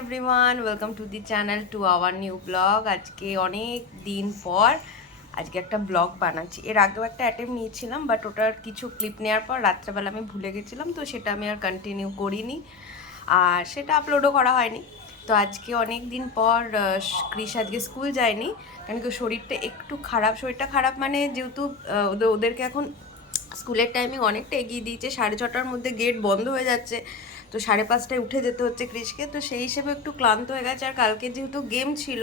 Everyone, welcome to the channel to our new blog. আজকে অনেক দিন পর আজকে একটা ব্লগ বানাচ্ছি। এর আগেও একটা অ্যাটেম্প নিয়েছিলাম, বাট ওটার কিছু ক্লিপ নেওয়ার পর রাত্রেবেলা আমি ভুলে গেছিলাম, তো সেটা আমি আর কন্টিনিউ করিনি আর সেটা আপলোডও করা হয়নি। তো আজকে অনেক দিন পর ক্রিস আজকে স্কুল যায়নি, কারণ কি শরীরটা একটু খারাপ। শরীরটা খারাপ মানে যেহেতু ওদেরকে এখন স্কুলের টাইমিং অনেকটা এগিয়ে দিয়েছে, 6:30টার মধ্যে গেট বন্ধ হয়ে যাচ্ছে, তো 5:30টায় উঠে যেতে হচ্ছে ক্রিসকে। তো সেই হিসেবে একটু ক্লান্ত হয়ে গেছে। আর কালকে যেহেতু গেম ছিল,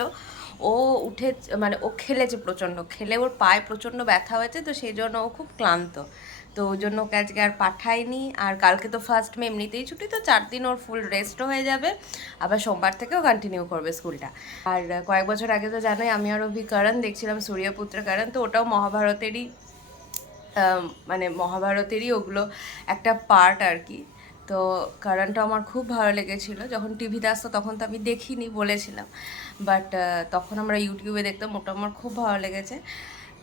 ও উঠে মানে ও খেলেছে প্রচণ্ড, খেলে ওর পায়ে প্রচণ্ড ব্যথা হয়েছে, তো সেই জন্য ও খুব ক্লান্ত। তো ওই জন্য ওকে আজকে আর পাঠাইনি। আর কালকে তো 1 মে এমনিতেই ছুটি, তো 4 দিন ওর ফুল রেস্টও হয়ে যাবে। আবার সোমবার থেকেও কন্টিনিউ করবে স্কুলটা। আর কয়েক বছর আগে তো জানোই আমি আর অভি করণ দেখছিলাম, সূর্যপুত্র করণ, তো ওটাও মহাভারতেরই মানে মহাভারতেরই ওগুলো একটা পার্ট আর কি। তো কারণটা আমার খুব ভালো লেগেছিলো। যখন টিভিতে আসতো তখন তো আমি দেখিনি, বলেছিলাম, বাট তখন আমরা ইউটিউবে দেখতাম, ওটা আমার খুব ভালো লেগেছে।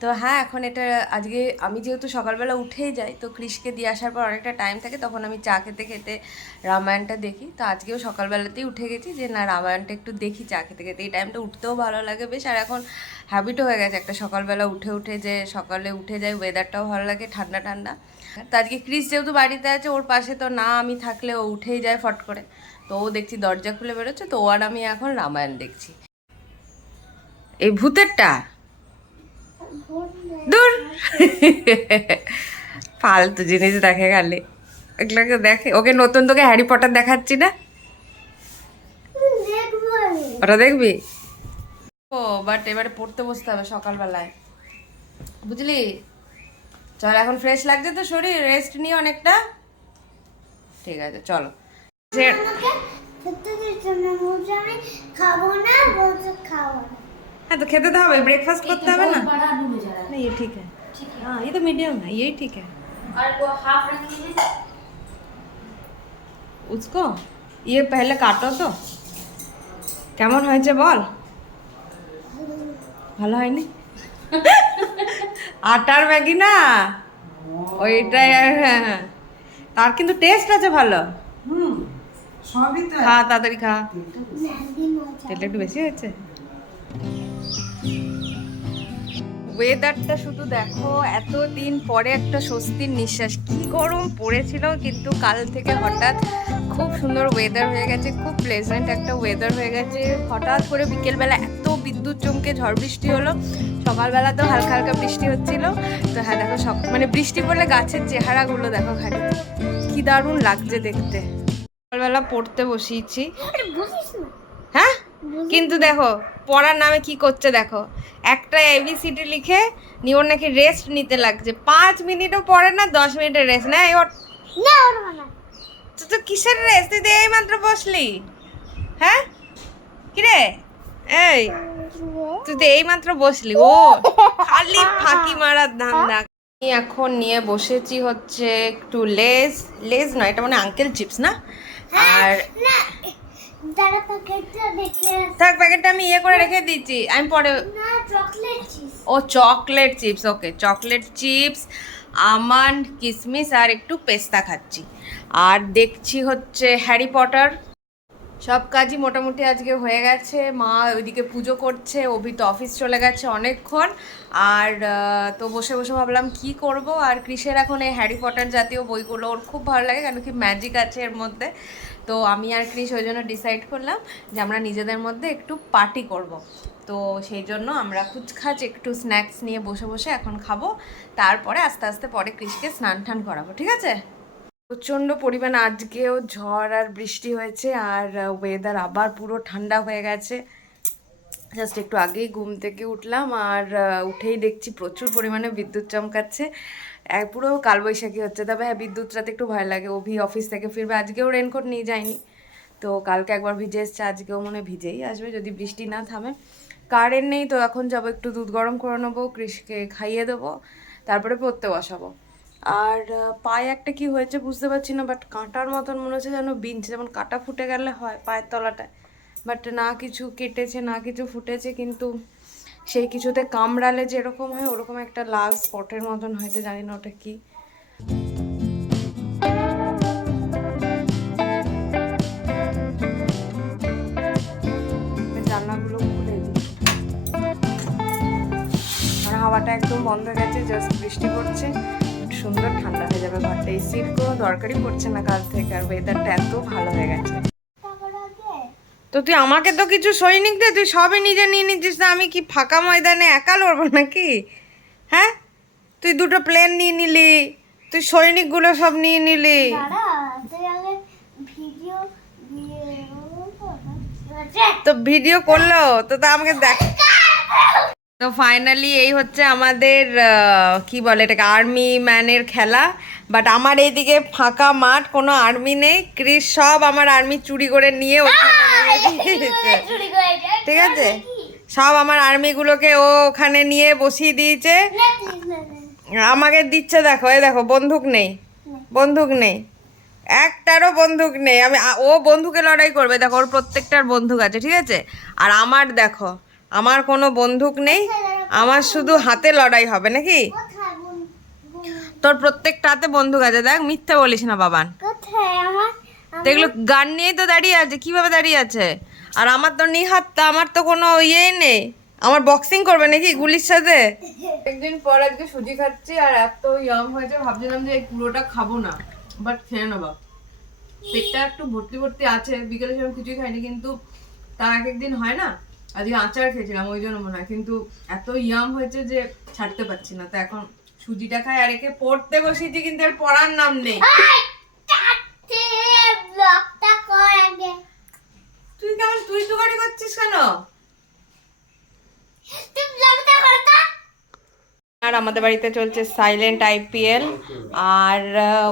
তো হ্যাঁ, এখন এটা আজকে আমি যেহেতু সকালবেলা উঠেই যাই, তো ক্রিসকে দিয়ে আসার পর অনেকটা টাইম থাকে, তখন আমি চা খেতে খেতে রামায়ণটা দেখি। তো আজকেও সকালবেলাতেই উঠে গেছি যে না, রামায়ণটা একটু দেখি চা খেতে খেতে। এই টাইমটা উঠতেও ভালো লাগে বেশ, আর এখন হ্যাবিটও হয়ে গেছে একটা সকালবেলা উঠে উঠে যে সকালে উঠে যায়, ওয়েদারটাও ভালো লাগে, ঠান্ডা ঠান্ডা। তো আজকে ক্রিস যেহেতু বাড়িতে আছে, ওর পাশে তো না আমি থাকলে ও উঠেই যায় ফট করে। তো ও দেখছি দরজা খুলে বেরোচ্ছে, তো ও আর আমি এখন রামায়ণ দেখছি। এই ভূতেরটা দূর ফালতু জিনিস দেখে খালি, এগুলোকে দেখে। ওকে নতুন তোকে হ্যারি পটার দেখাচ্ছি না, ওটা দেখবি? ও বাট এবারে পড়তে বসতে হবে সকালবেলায়, বুঝলি? চল, এখন ফ্রেশ লাগছে তো শরীর, রেস্ট নিয়ে অনেকটা। ঠিক আছে চলো। হ্যাঁ, তো খেতে তো হবে, ব্রেকফাस्ट করতে হবে ना। नहीं ये ठीक है, हाँ ये तो मीडियम है, यही ठीक है। और वो हाफ रखिए उसको ये पहले काटो तो। কেমন হয়েছে বল? ভালো হয়নি? আটার ম্যাগি না ওইটাই, হ্যাঁ হ্যাঁ, তার কিন্তু টেস্ট আছে ভালো। সবই তো খা তাড়াতাড়ি খা, তেলটা একটু বেশি হয়েছে। ওয়েদারটা শুধু দেখো, এতদিন পরে একটা স্বস্তির নিঃশ্বাস। কি গরম পড়েছিল, কিন্তু কাল থেকে হঠাৎ খুব সুন্দর ওয়েদার হয়ে গেছে, খুব প্লেজেন্ট একটা ওয়েদার হয়ে গেছে। হঠাৎ করে বিকেলবেলা এত বিদ্যুৎ চমকে ঝড় বৃষ্টি হলো, সকালবেলা তো হালকা হালকা বৃষ্টি হচ্ছিল। তো হ্যাঁ দেখো, সব মানে বৃষ্টি পড়লে গাছের চেহারাগুলো দেখো খালি, কি দারুণ লাগছে দেখতে। সকালবেলা পড়তে বসিয়েছি, হ্যাঁ, কিন্তু দেখো পড়ার নামে কি করছে দেখো, একটা এবিসিডি লিখে নিয়ে ওর নাকি রেস্ট নিতে লাগছে। 5 মিনিটও পড়ে না, 10 মিনিটের রেস্ট নেয় ওর। তো কিসের রেস্ট? তুই তো এই মাত্র বসলি, হ্যাঁ কিরে? এই তুই তো এই মাত্র বসলি, ও খালি ফাঁকি মারার ধান্দা। এখন নিয়ে বসেছি হচ্ছে একটু লেজ, লেজ নয় এটা মানে আঙ্কেল চিপস না, আর থাক প্যাকেটটা আমি ইয়ে করে রেখে দিচ্ছি, আমি পরে। ও চকলেট চিপস, ওকে চকলেট চিপস, আমন্ড, কিশমিশ আর একটু পেস্তা খাচ্ছি। আর দেখছি হচ্ছে হ্যারি পটার। সব কাজই মোটামুটি আজকে হয়ে গেছে। মা ওইদিকে পুজো করছে, অভি তো অফিস চলে গেছে অনেকক্ষণ। আর তো বসে বসে ভাবলাম কি করব। আর ক্রিসের এখন এই হ্যারি পটার জাতীয় বইগুলো ওর খুব ভালো লাগে, কারণ কি ম্যাজিক আছে এর মধ্যে। তো আমি আর ক্রিস ওই জন্য ডিসাইড করলাম যে আমরা নিজেদের মধ্যে একটু পার্টি করব। তো সেই জন্য আমরা কুচখাচ একটু স্ন্যাক্স নিয়ে বসে বসে এখন খাবো, তারপরে আস্তে আস্তে পরে ক্রিসকে স্নান টান করাবো, ঠিক আছে? প্রচণ্ড পরিমাণ আজকেও ঝড় আর বৃষ্টি হয়েছে, আর ওয়েদার আবার পুরো ঠান্ডা হয়ে গেছে। জাস্ট একটু আগেই ঘুম থেকে উঠলাম, আর উঠেই দেখছি প্রচুর পরিমাণে বিদ্যুৎ চমকাচ্ছে, পুরো কালবৈশাখী হচ্ছে। তবে হ্যাঁ, বিদ্যুৎটাতে একটু ভয় লাগে। অভি অফিস থেকে ফিরবে, আজকেও রেনকোট নিয়ে যায়নি, তো কালকে একবার ভিজে এসছে, আজকেও মনে ভিজেই আসবে যদি বৃষ্টি না থামে। কারেন্ট নেই, তো এখন যাবো একটু দুধ গরম করে নেবো, ক্রিসকে খাইয়ে দেবো, তারপরে পড়তে বসাবো। আর পায়ে একটা কি হয়েছে বুঝতে পারছি না, বাট কাঁটার মতন মনে হচ্ছে যেন বিনছে, যেমন কাঁটা ফুটে গেলে হয় পায়ের তলাটায়, বাট না কিছু কেটেছে না কিছু ফুটেছে, কিন্তু সেই কিছুতে কামড়ালে যেরকম হয় ওরকম একটা লাল স্পটের মতন হয়েছে, জানি না ওটা কি। হাওয়াটা একদম বন্ধ হয়ে গেছে, জাস্ট বৃষ্টি পড়ছে, সুন্দর ঠান্ডা হয়ে যাবে ঘরটা। এসির কোনো দরকারই পড়ছে না কাল থেকে, আর ওয়েদারটা এত ভালো হয়ে গেছে। তো তুই আমাকে তো কিছু সৈনিক দে, তুই সবই নিজে নিয়ে নিচ্ছিস, না আমি কি ফাঁকা ময়দানে একা লড়বো নাকি? হ্যাঁ, তুই দুটো প্লেন নিয়ে নিলি, তুই সৈনিকগুলো সব নিয়ে নিলি। তো ভিডিও করলো তো তা আমাকে দেখ। তো ফাইনালি এই হচ্ছে আমাদের কি বলে এটাকে, আর্মি ম্যানের খেলা। বাট আমার এইদিকে ফাঁকা মাঠ, কোনো আর্মি নেই। ক্রিস সব আমার আর্মি চুরি করে নিয়ে ওখানে রেখে দিয়েছে। ঠিক আছে, সব আমার আর্মিগুলোকে ও ওখানে নিয়ে বসিয়ে দিয়েছে। আমাকে দিচ্ছে, দেখো এই দেখো, বন্দুক নেই, বন্দুক নেই, একটারও বন্দুক নেই। ও বন্দুকে লড়াই করবে, দেখো ওর প্রত্যেকটার বন্দুক আছে, ঠিক আছে। আর আমার দেখো, আমার কোনো বন্দুক নেই, আমার শুধু হাতে লড়াই হবে নাকি। তোর প্রত্যেকটা হাতে বন্দুক আছে, দেখ মিথ্যা বলিস না বাবান। তো এগুলো গান নিয়েই তো দাঁড়িয়ে আছে, কিভাবে দাঁড়িয়ে আছে? আর আমার তো নিহাত্তা, আমার তো কোনো ইয়ে নেই। আমার বক্সিং করবে নাকি গুলির সাথে? একদিন পর আজকে সুজি খাচ্ছি, আর এত ইয়াম হয়েছে, ভাবছিলাম যে এই পুরোটা খাবো না, বাট খেয়ে নেবো। পেটটা একটু ভর্তি ভর্তি আছে, বিকেলে সেরকম কিছুই খাইনি, কিন্তু তা এক একদিন হয় না। আজকে আচার খেয়েছিলাম ওই জন্য মনে হয়, কিন্তু এত ইয়াম হয়েছে যে ছাড়তে পারছি না। তো এখন সুজিটা খাই, আর একে পড়তে বসিয়েছি, কিন্তু এর পড়ার নাম নেই। তুই কেমন তুই তুকারি করছিস কেন? আর আমাদের বাড়িতে চলছে সাইলেন্ট আইপিএল, আর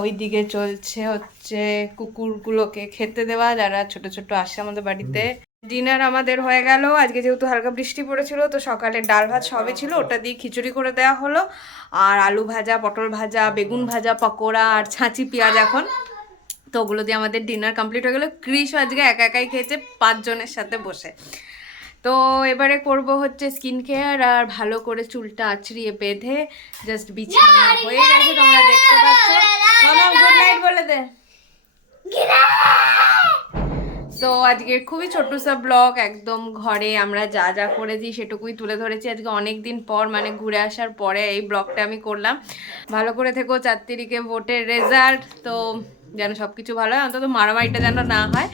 ওইদিকে চলছে হচ্ছে কুকুরগুলোকে খেতে দেওয়া, যারা ছোট ছোট আসে আমাদের বাড়িতে। ডিনার আমাদের হয়ে গেল। আজকে যেহেতু হালকা বৃষ্টি পড়েছিল, তো সকালে ডাল ভাত সবই ছিল, ওটা দিয়ে খিচুড়ি করে দেওয়া হলো। আর আলু ভাজা, পটল ভাজা, বেগুন ভাজা, পকোড়া আর ছাঁচি পেঁয়াজ এখন। তো ওগুলো দিয়ে আমাদের ডিনার কমপ্লিট হয়ে গেলো। ক্রিশও আজকে একা একাই খেয়েছে 5 জনের সাথে বসে। তো এবারে করব হচ্ছে স্কিন কেয়ার, আর ভালো করে চুলটা আঁচড়িয়ে বেঁধে জাস্ট বিছানা হয়ে গেছে, তোমরা দেখতে পাচ্ছ। মামা গুড নাইট বলে দে। তো আজকে খুবই ছোট্ট সব ব্লগ, একদম ঘরে আমরা যা যা করেছি সেটুকুই তুলে ধরেছি। আজকে অনেক দিন পর, মানে ঘুরে আসার পরে এই ব্লগটা আমি করলাম। ভালো করে থেকো, 4 তারিখে ভোটের রেজাল্ট, তো যেন সব কিছু ভালো হয়, অন্তত মারামারিটা যেন না হয়,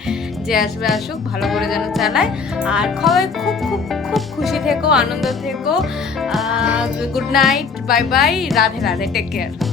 যে আসবে আসুক, ভালো করে যেন চালায়। আর খুব খুব খুব খুশি থেকো, আনন্দ থেকো। Good night, bye bye, Radhe Radhe, take care.